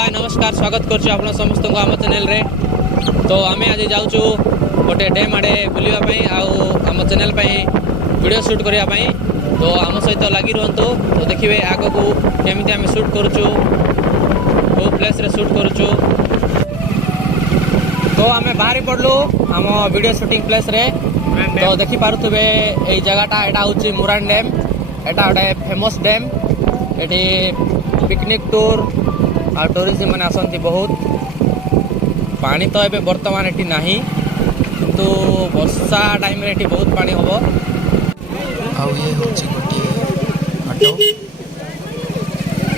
हाय नमस्कार स्वागत कर आप समस्त को आम चैनल रे। तो आम आज जाऊँ गोटे डैम आड़े बुलापी आम चैनल वीडियो शूट करने। तो आम सहित लगी रुहतु। तो देखिए आग को केमी आम शूट करुचु को प्लेस रे शूट करुचु। तो आम बाहरी पड़लु आम वीडियो शूटिंग प्लेस रे। तो देखी पारुथिबे एई जगहटा एटा होची मुरान डैम। एटा गोटे फेमस डैम। एटी पिकनिक टूर आ टूरिस्ट मैंने आसती बहुत। पानी तो ये बर्तमान एटी नहीं किंतु वर्षा टाइम रे एटी बहुत पानी हम। आउ ये होची गोटे हाटो।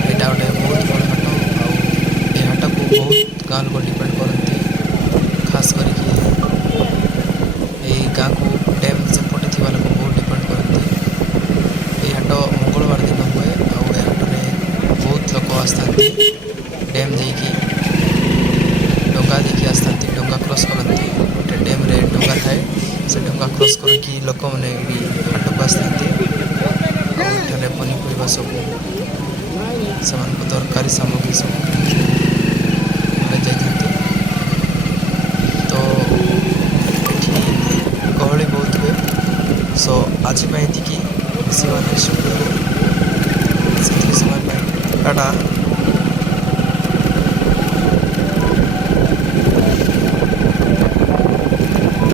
एटा गोटे बहुत बड़ हाटो। आउ ए हाट को बहुत गाँ लोग डिपेंड करते। खास करके ए गाँ को डैम सेपटे थी लोग बहुत डिपेंड करते। ए हाट मंगलवार दिन हुए। आउ ए हाट में बहुत लोग आसता डैम जाकि डंगा देखी आसता डंगा क्रॉस करती। गोटे डैम रे डंगा थाए से डंगा क्रॉस करके लोक मैंने भी हाट को आसता। पनीपरिया सब से दरकारी सामग्री सब जाते। तो गहली बहुत हुए। सो आज ये बेसी टाटा।